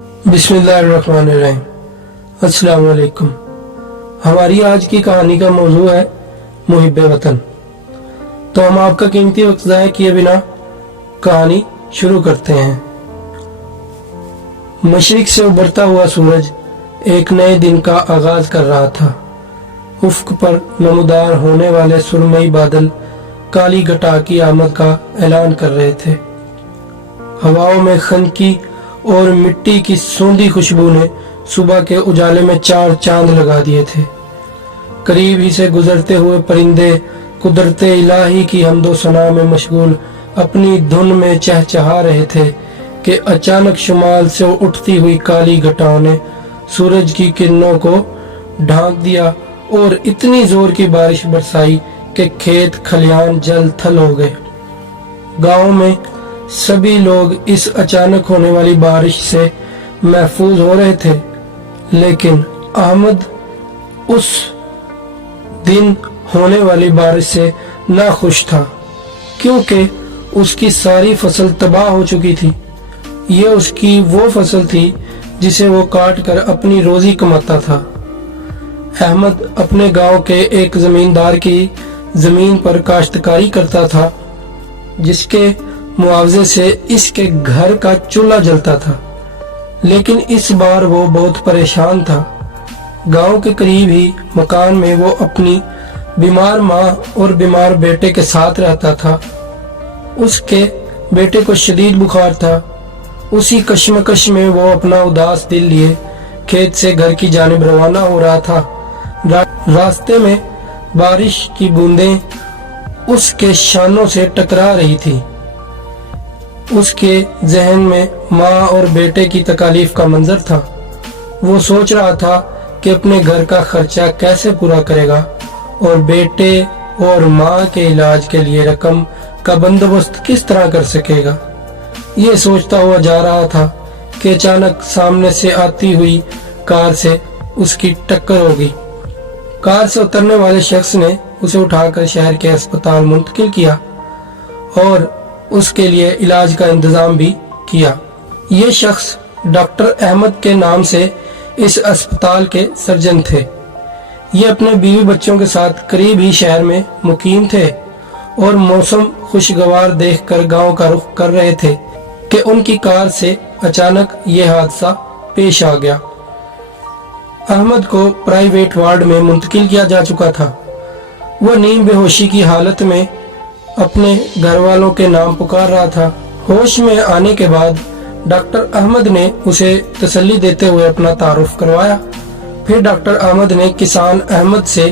बिस्मिल्लाहिर्रहमानिर्रहीम। अस्सलाम वालेकुम। हमारी आज की कहानी का मौजू है मुहिब्बे वतन। तो हम आपका कीमती वक्त ज़ाया किए बिना कहानी शुरू करते हैं। मशरिक से उभरता हुआ सूरज एक नए दिन का आगाज कर रहा था। उफ्क पर नमूदार होने वाले सुरमई बादल काली घटा की आमद का ऐलान कर रहे थे। हवाओं में खनकी और मिट्टी की सूंधी खुशबू ने सुबह के उजाले में चार चांद लगा दिए थे। करीब ही से गुजरते हुए परिंदे कुदरते इलाही की हम्दो सना में मशगूल अपनी धुन में चहचहा रहे थे कि अचानक शुमाल से उठती हुई काली घटाओं ने सूरज की किरणों को ढांक दिया और इतनी जोर की बारिश बरसाई कि खेत खलियान जल थल हो गए। गांव में सभी लोग इस अचानक होने वाली बारिश से महफूज हो रहे थे, लेकिन अहमद उस दिन होने वाली बारिश से नाखुश था, क्योंकि उसकी सारी फसल तबाह हो चुकी थी। ये उसकी वो फसल थी जिसे वो काट कर अपनी रोजी कमाता था। अहमद अपने गांव के एक जमींदार की जमीन पर काश्तकारी करता था, जिसके मुआवजे से इसके घर का चूल्हा जलता था। लेकिन इस बार वो बहुत परेशान था। गांव के करीब ही मकान में वो अपनी बीमार माँ और बीमार बेटे के साथ रहता था। उसके बेटे को शदीद बुखार था। उसी कश्मकश में वो अपना उदास दिल लिए खेत से घर की जानिब रवाना हो रहा था। रास्ते में बारिश की बूंदें उसके शानों से टकरा रही थी। उसके जहन में माँ और बेटे की तकालीफ का मंजर था। वो सोच रहा था कि अपने घर का खर्चा कैसे पूरा करेगा और बेटे और माँ के इलाज के लिए रकम का बंदोबस्त किस तरह कर सकेगा। ये सोचता हुआ जा रहा था कि अचानक सामने से आती हुई कार से उसकी टक्कर हो गई। कार से उतरने वाले शख्स ने उसे उठाकर शहर के अस्पताल मुंतकिल किया और उसके लिए इलाज का इंतजाम भी किया। ये शख्स डॉक्टर अहमद के नाम से इस अस्पताल के सर्जन थे। ये अपने बीवी बच्चों के साथ करीब ही शहर में मुकीम थे और मौसम खुशगवार देखकर गांव का रुख कर रहे थे कि उनकी कार से अचानक ये हादसा पेश आ गया। अहमद को प्राइवेट वार्ड में मुंतकिल किया जा चुका था। वह नींद बेहोशी की हालत में अपने घर वालों के नाम पुकार रहा था। होश में आने के बाद डॉक्टर अहमद ने उसे तसल्ली देते हुए अपना तारुफ करवाया। फिर डॉक्टर अहमद ने किसान अहमद से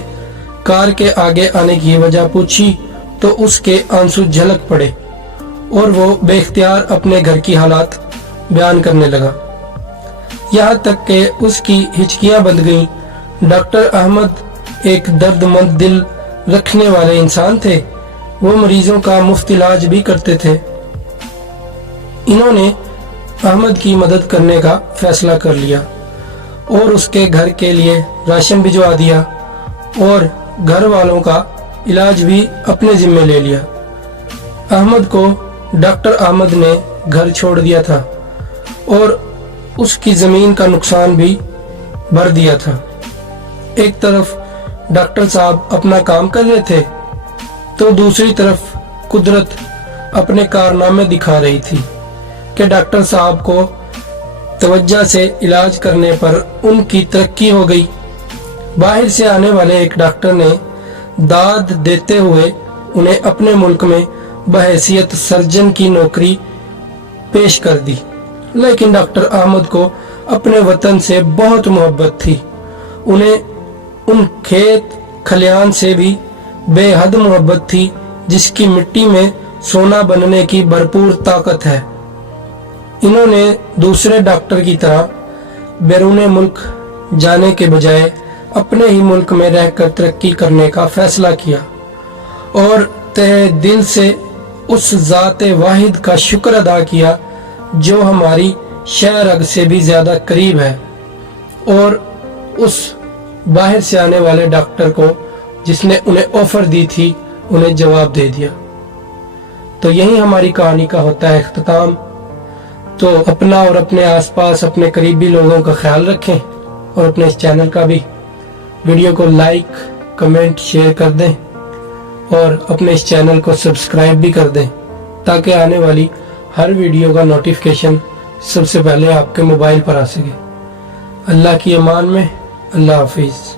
कार के आगे आने की वजह पूछी तो उसके आंसू झलक पड़े और वो बेख्तियार अपने घर की हालात बयान करने लगा। यहाँ तक कि उसकी हिचकियां बंध गईं। डॉक्टर अहमद एक दर्दमंद दिल रखने वाले इंसान थे। वो मरीजों का मुफ्त इलाज भी करते थे। इन्होंने अहमद की मदद करने का फैसला कर लिया और उसके घर के लिए राशन भिजवा दिया और घर वालों का इलाज भी अपने जिम्मे ले लिया। अहमद को डॉक्टर अहमद ने घर छोड़ दिया था और उसकी जमीन का नुकसान भी भर दिया था। एक तरफ डॉक्टर साहब अपना काम कर रहे थे तो दूसरी तरफ कुदरत अपने कारनामे दिखा रही थी कि डॉक्टर साहब को तवज्जो से इलाज करने पर उनकी तरक्की हो गई। बाहर से आने वाले एक डॉक्टर ने दाद देते हुए उन्हें अपने मुल्क में बहैसियत सर्जन की नौकरी पेश कर दी। लेकिन डॉक्टर अहमद को अपने वतन से बहुत मोहब्बत थी। उन्हें उन खेत खलियान से भी बेहद मोहब्बत थी जिसकी मिट्टी में सोना बनने की भरपूर ताकत है। इन्होंने दूसरे डॉक्टर की तरह बैरून मुल्क जाने के बजाय अपने ही मुल्क में रहकर तरक्की करने का फैसला किया और तहे दिल से उस ज़ाते वाहिद का शुक्र अदा किया जो हमारी शह रग से भी ज्यादा करीब है, और उस बाहर से आने वाले डॉक्टर को जिसने उन्हें ऑफर दी थी उन्हें जवाब दे दिया। तो यही हमारी कहानी का होता है इख्तिताम। تو اپنا اور اپنے آس پاس اپنے قریبی لوگوں کا خیال رکھیں، اور اپنے اس چینل کا بھی ویڈیو کو لائک کمنٹ شیئر کر دیں، اور اپنے اس چینل کو سبسکرائب بھی کر دیں تاکہ آنے والی ہر ویڈیو کا نوٹیفیکیشن سب سے پہلے آپ کے موبائل پر آ سکے۔ اللہ کی امان میں، اللہ حافظ۔